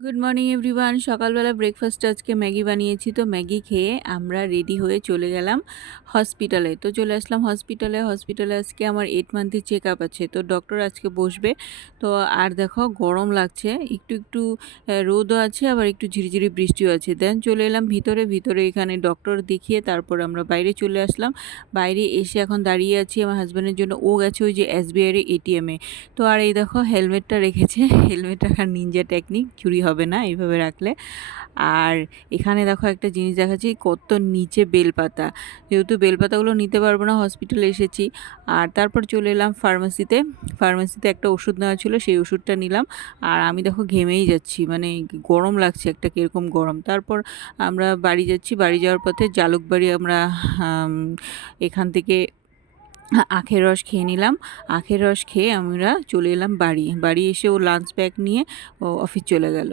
Good morning everyone সকালবেলা ব্রেকফাস্টে আজকে ম্যাগি বানিয়েছি। তো ম্যাগি খেয়ে আমরা রেডি হয়ে চলে গেলাম হসপিটালে তো চলে আসলাম হসপিটালে হসপিটালে আজকে আমার এইট মান্থের চেক আপ আছে। তো ডক্টর আজকে বসবে। তো আর দেখো, গরম লাগছে। একটু একটু রোদও আছে, আবার একটু ঝিরিঝিরি বৃষ্টিও আছে। দেন চলে এলাম ভিতরে। ভিতরে এখানে ডক্টর দেখিয়ে তারপর আমরা বাইরে চলে আসলাম। বাইরে এসে এখন দাঁড়িয়ে আছি আমার হাজব্যান্ডের জন্য। ও গেছে ওই যে এসবিআইয়ের এটিএমে তো আর এই দেখো হেলমেটটা রেখেছে। হেলমেট রাখার নিনজা টেকনিক চুরি হবে না এইভাবে রাখলে। আর এখানে দেখো একটা জিনিস দেখাচ্ছি, কত নিচে বেলপাতা। যেহেতু বেলপাতাগুলো নিতে পারব না হসপিটালে এসেছি। আর তারপর চলে এলাম ফার্মাসিতে ফার্মাসিতে একটা ওষুধ নেওয়া ছিল, সেই ওষুধটা নিলাম। আর আমি দেখো ঘেমেই যাচ্ছি মানে গরম লাগছে একটা কীরকম গরম। তারপর আমরা বাড়ি যাচ্ছি, বাড়ি যাওয়ার পথে জালুকবাড়ি আমরা এখান থেকে আখের রস খেয়ে নিলাম। আখের রস খেয়ে আমরা চলে এলাম বাড়ি। বাড়ি এসে ও লাঞ্চ ব্যাগ নিয়ে অফিস চলে গেল।